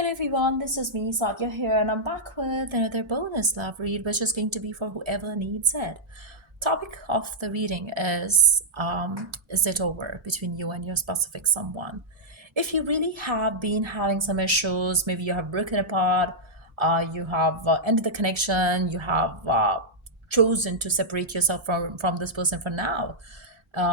Hello everyone, this is me, Sadia here, and I'm back with another bonus love read, which is going to be for whoever needs it. Topic of the reading is it over between you and your specific someone? If you really have been having some issues, maybe you have broken apart, you have ended the connection, you have chosen to separate yourself from this person for now.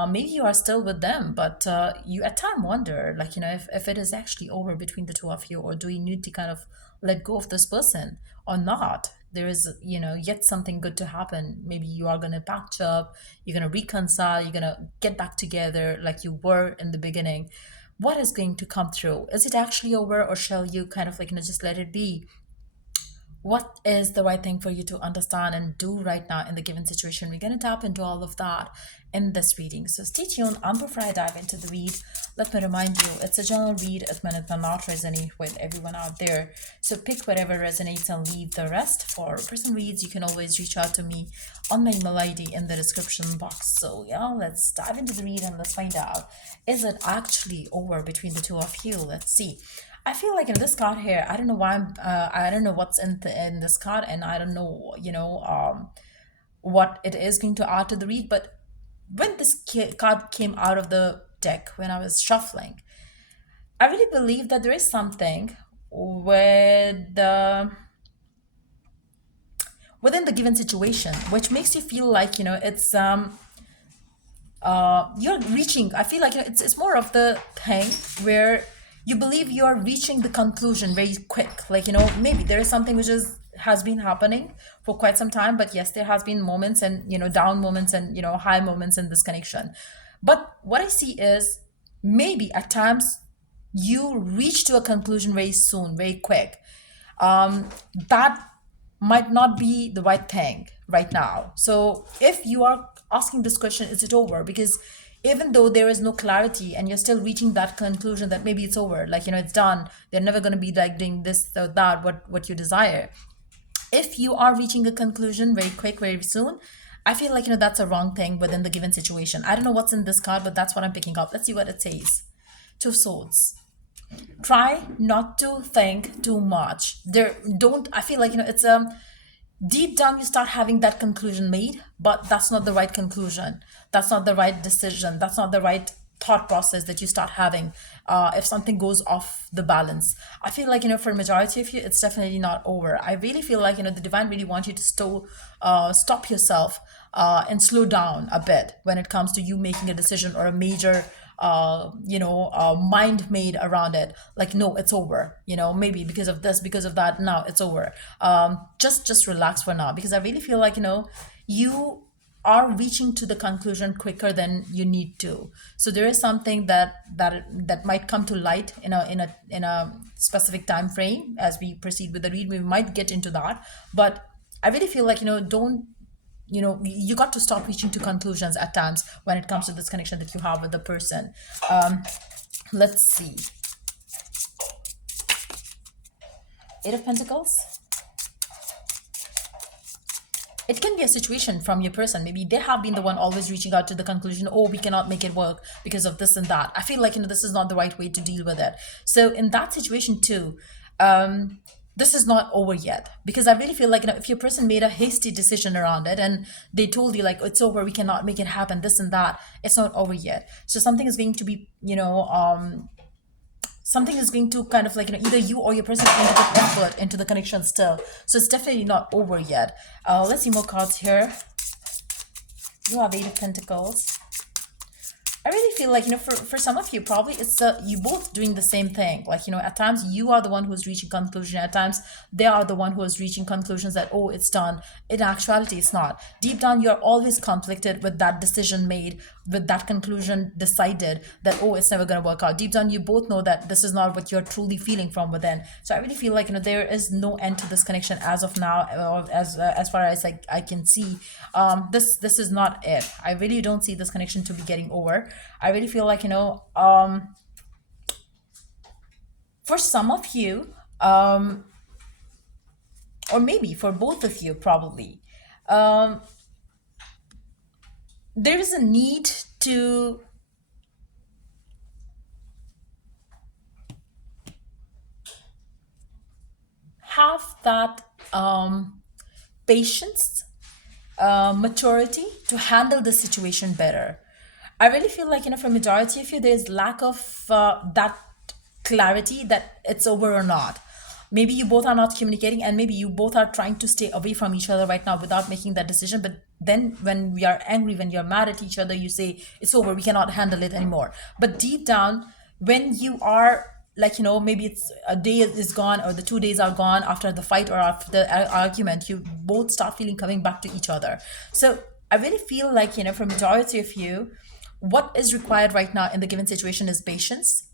Maybe you are still with them, but you at time wonder, like, if it is actually over between the two of you, or do you need to kind of let go of this person or not? There is, yet something good to happen. Maybe you are going to patch up, you're going to reconcile, you're going to get back together like you were in the beginning. What is going to come through? Is it actually over, or shall you kind of like, just let it be? What is the right thing for you to understand and do right now in the given situation? We're going to tap into all of that in this reading. So stay tuned. And before I dive into the read, let me remind you it's a general read. It may not resonate with everyone out there. So pick whatever resonates and leave the rest. For person reads, you can always reach out to me on my email ID in the description box. So yeah, let's dive into the read and let's find out, is it actually over between the two of you? Let's see. I feel like in this card here, I don't know why I don't know what's in this card, and I don't know, what it is going to add to the read. But when this card came out of the deck, when I was shuffling, I really believe that there is something with the within the given situation, which makes you feel like it's you're reaching. I feel like it's more of the thing where you believe you are reaching the conclusion very quick, like maybe there is something which is has been happening for quite some time, but yes, there has been moments and down moments and high moments in this connection. But what I see is maybe at times you reach to a conclusion very soon, very quick. That might not be the right thing right now. So if you are asking this question, is it over? Because even though there is no clarity and you're still reaching that conclusion that maybe it's over, like it's done, they're never going to be like doing this or that, what you desire. If you are reaching a conclusion very quick, very soon, I feel like that's a wrong thing within the given situation. I don't know what's in this card, but that's what I'm picking up. Let's see what it says. Two swords. Try not to think too much. There don't I feel like it's deep down you start having that conclusion made, but that's not the right conclusion, that's not the right decision, that's not the right thought process that you start having. If something goes off the balance, I feel like for majority of you it's definitely not over. I really feel like the divine really wants you to stop yourself and slow down a bit when it comes to you making a decision or a major mind made around it, like no, it's over, maybe because of this, because of that, now it's over. Just relax for now, because I really feel like you are reaching to the conclusion quicker than you need to. So there is something that might come to light in a specific time frame. As we proceed with the read, we might get into that, but I really feel like don't you got to stop reaching to conclusions at times when it comes to this connection that you have with the person. Let's see. Eight of Pentacles. It can be a situation from your person. Maybe they have been the one always reaching out to the conclusion, oh, we cannot make it work because of this and that. I feel like this is not the right way to deal with it. So in that situation too, this is not over yet, because I really feel like if your person made a hasty decision around it and they told you like it's over, we cannot make it happen, this and that, it's not over yet. So something is going to be something is going to kind of like either you or your person is going to put effort into the connection still. So it's definitely not over yet. Let's see more cards here. You have Eight of Pentacles. I really feel like, for some of you, probably it's you both doing the same thing. Like, at times you are the one who's reaching conclusion. At times they are the one who is reaching conclusions that, oh, it's done. In actuality, it's not. Deep down, you're always conflicted with that decision made, with that conclusion decided that, oh, it's never going to work out. Deep down, you both know that this is not what you're truly feeling from within. So I really feel like, there is no end to this connection as of now, as far as I can see. This is not it. I really don't see this connection to be getting over. I really feel like for some of you, or maybe for both of you, probably there is a need to have that patience, maturity to handle the situation better. I really feel like, for majority of you, there's lack of that clarity that it's over or not. Maybe you both are not communicating, and maybe you both are trying to stay away from each other right now without making that decision. But then, when we are angry, when you're mad at each other, you say, it's over, we cannot handle it anymore. But deep down, when you are like, maybe it's a day is gone, or the 2 days are gone after the fight or after the argument, you both start feeling coming back to each other. So I really feel like, for majority of you, what is required right now in the given situation is patience.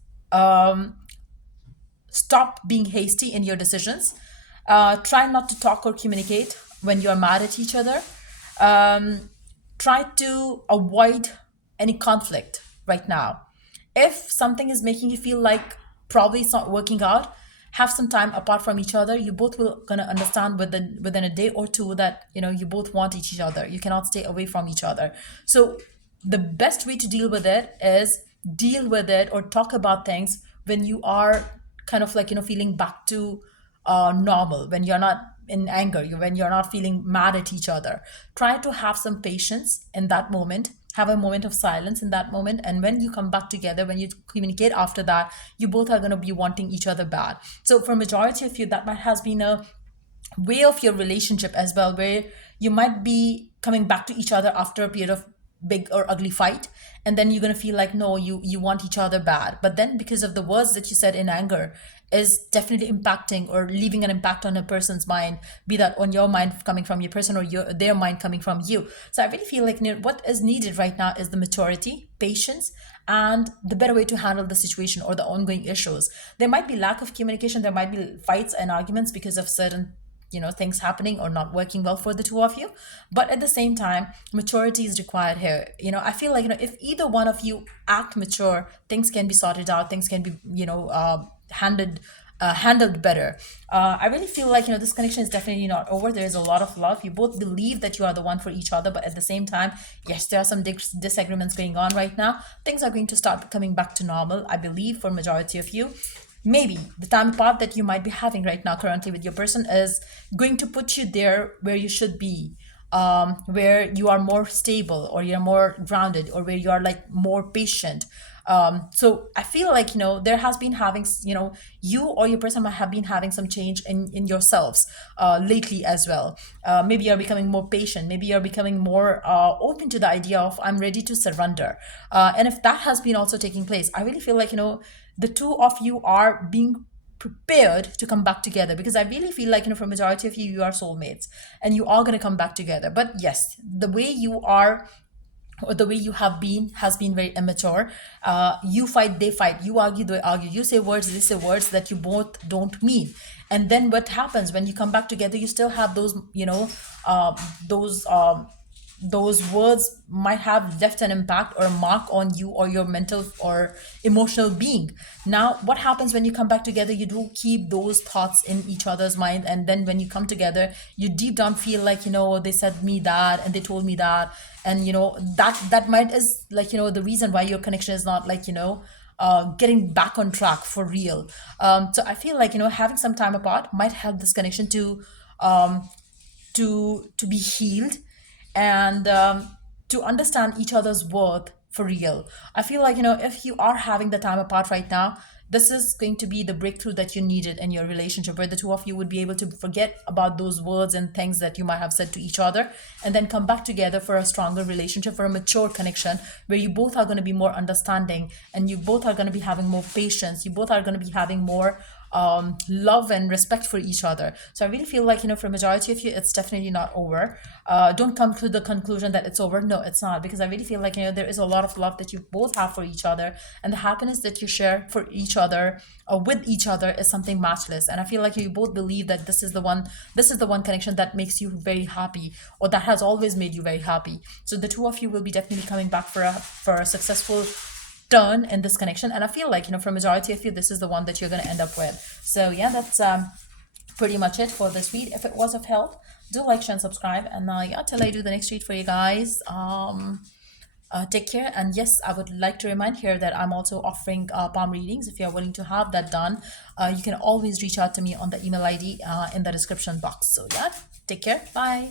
Stop being hasty in your decisions. Try not to talk or communicate when you are mad at each other. Try to avoid any conflict right now. If something is making you feel like probably it's not working out, have some time apart from each other. You both will gonna understand within a day or two that you both want each other. You cannot stay away from each other. So the best way to deal with it is deal with it or talk about things when you are kind of like feeling back to normal, when you're not in anger, when you're not feeling mad at each other. Try to have some patience in that moment, have a moment of silence in that moment, and when you come back together, when you communicate after that, you both are going to be wanting each other bad. So for majority of you, that might has been a way of your relationship as well, where you might be coming back to each other after a period of big or ugly fight, and then you're going to feel like, no, you want each other bad, but then because of the words that you said in anger is definitely impacting or leaving an impact on a person's mind, be that on your mind coming from your person or their mind coming from you. So I really feel like what is needed right now is the maturity, patience, and the better way to handle the situation or the ongoing issues. There might be lack of communication, there might be fights and arguments because of certain things happening or not working well for the two of you, but at the same time, maturity is required here. I feel like, if either one of you act mature, things can be sorted out, things can be handled better. I really feel like, this connection is definitely not over. There is a lot of love. You both believe that you are the one for each other, but at the same time, yes, there are some disagreements going on right now. Things are going to start coming back to normal, I believe, for majority of you. Maybe the time apart that you might be having right now currently with your person is going to put you there where you should be, where you are more stable, or you're more grounded, or where you are like more patient. So I feel like, there has been having, you or your person might have been having some change in yourselves lately as well. Maybe you're becoming more patient, maybe you're becoming more open to the idea of, I'm ready to surrender. And if that has been also taking place, I really feel like, the two of you are being prepared to come back together, because I really feel like, for majority of you, you are soulmates and you are going to come back together. But yes, the way you are, or the way you have been, has been very immature. You fight, they fight, you argue, they argue, you say words, they say words that you both don't mean. And then what happens when you come back together? You still have those, those those words might have left an impact or a mark on you or your mental or emotional being. Now, what happens when you come back together? You do keep those thoughts in each other's mind, and then when you come together, you deep down feel like, they said me that and they told me that, and that might is like, the reason why your connection is not like, getting back on track for real. So I feel like, having some time apart might help this connection um, to be healed, and to understand each other's worth for real. I feel like, if you are having the time apart right now, this is going to be the breakthrough that you needed in your relationship, where the two of you would be able to forget about those words and things that you might have said to each other, and then come back together for a stronger relationship, for a mature connection, where you both are going to be more understanding, and you both are going to be having more patience, you both are going to be having more love and respect for each other. So I really feel like, for majority of you, it's definitely not over. Don't come to the conclusion that it's over. No, it's not, because I really feel like, there is a lot of love that you both have for each other, and the happiness that you share for each other, with each other, is something matchless. And I feel like you both believe that this is the one connection that makes you very happy, or that has always made you very happy. So the two of you will be definitely coming back for a successful turn in this connection. And I feel like, for majority of you, this is the one that you're going to end up with. So yeah, that's pretty much it for this read. If it was of help, do like, share, and subscribe. And yeah, till I do the next read for you guys, Take care. And yes, I would like to remind here that I'm also offering palm readings. If you're willing to have that done, you can always reach out to me on the email ID in the description box. So, yeah, take care. Bye.